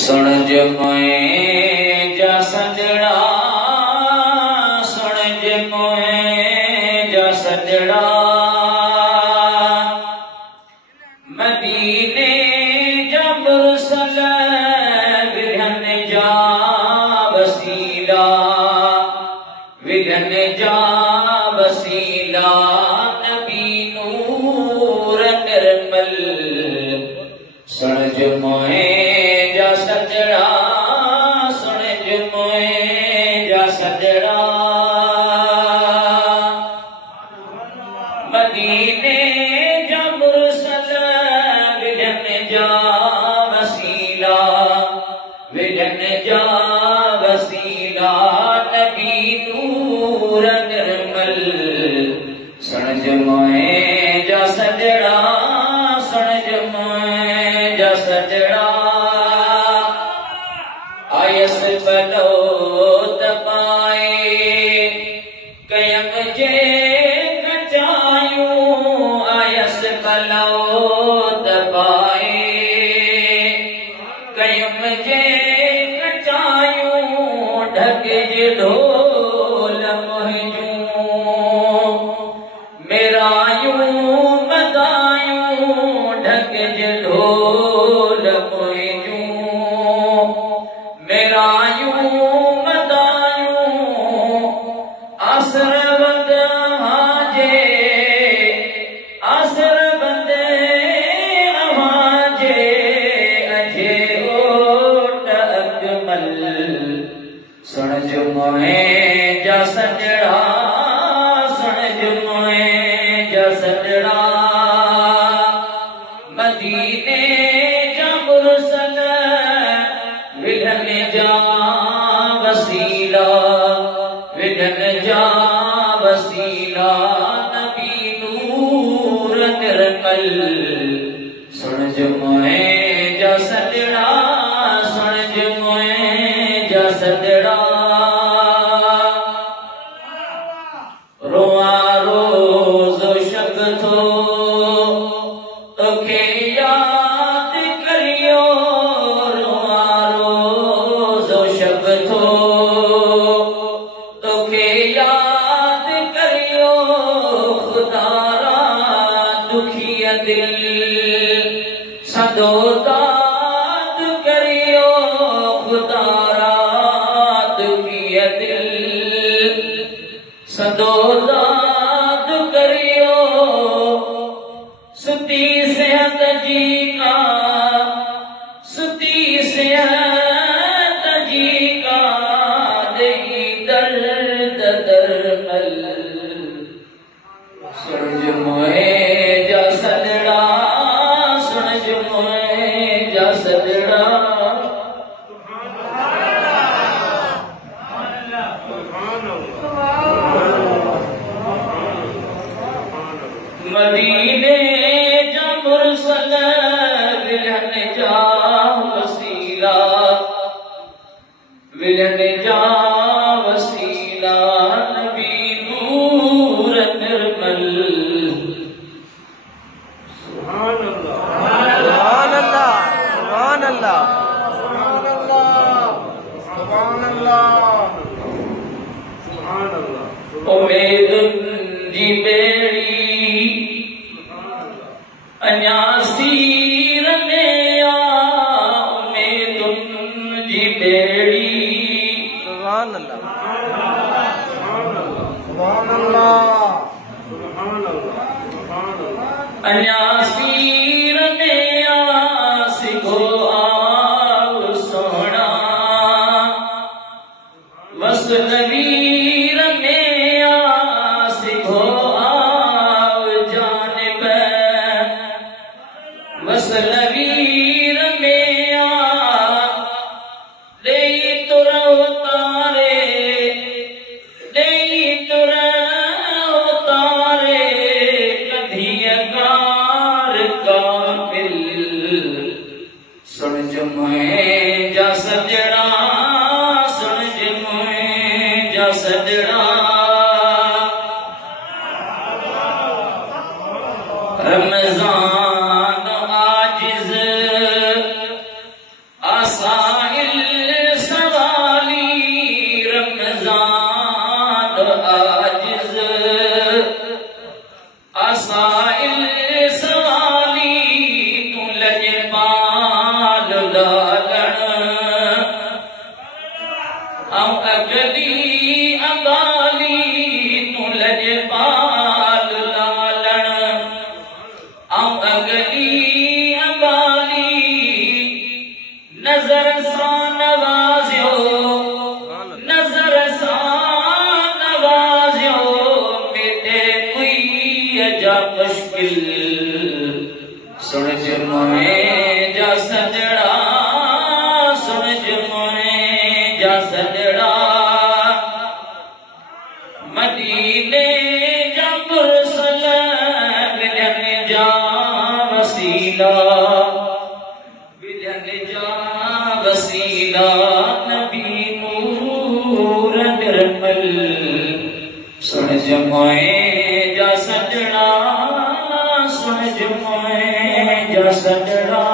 सुन जमोए जा सजड़ा, सुन जमोए जा सजड़ा, मदीने जा मुरसल विघन जा वसीला, विघन जा वसीला, नबी नूर निर्मल। सुन जमोए जा सजड़ा, सुन जमोए जा सजड़ा, मदीने जा मुरसल विघन जा वसीला, विघन जा वसीला, नबी नूर निर्मल। सुन जमोए जा सजड़ा, सुन जमोए जा सजड़ा, आयस बलोत पाए कयम जे कचायूं, आयस बलोत पाए कयम जे कचायूं, ढक जे ढोल मुहिजूं, मेरायूं मदायूं, ढक जे ढोल मुहिजूं, मेरायूं मदायूं, आसरवंद हाजे, आसरवंद हाजे, अजे ओट अकमल। सुन जमोए जा सजड़ा, सुन जमोए जा सजड़ा, मदीने जा मुरसल विघन जा वसीला, विघन जा वसीला, नबी नूर निर्मल। सुन जमोए जा सजड़ा, सुन जमोए जा सजड़ा, रोआ रोज शक थो तोखे याद करियो, रोआ रोज शक थो तोखे याद करियो, खुदारा दुखिया दिल सदो दाद करियो, खुदारा दुखिया दिल सदो दाद करियो, सुती सेहत जी का, सुती सेहत जी का, दही दर्द दरमल। सुन जमोए जा सजड़ा, सुन जमोए जा सजड़ा, मदीने जा मुरसल विघन जा वसीला, विघन जा वसीला, नबी नूर निर्मल। सुभान अल्लाह, सुभान अल्लाह, सुभान अल्लाह, सुभान अल्लाह, सुभान अल्लाह। उम्मीद जी बेड़ी अञा सीर में आ, उम्मीदुन जी बेड़ी। सुभान अल्लाह, सुभान अल्लाह, सुभान अल्लाह, सुभान अल्लाह। अञा सीर में आ, सिखो आव सोहणा, वसनवीर में आ, सिखो आव जानिब, वसनवीर में आ, देई तुर उतारे, देई तुर उतारे, कधियकार काबिल। सुन जमोए जा सजड़ा, सुन जमोए जा सजड़ा, रमजान आजिज आसा लालण आऊं अगली अबाली तू लजपाल लालण आऊं अगली अबाली नजर सां नवाज़ियो नजर सां नवाज़ियो मेरे कोई जा मुश्किल सुन जुमोए जा सजड़ा सुन जुमोए जा सजड़ा मदीने जा मुरसल विजन जा वसीला विजन जा वसीला नबी नूर निर्मल सुन जुमोए जा सजड़ा सुन जुमोए जा सजड़ा।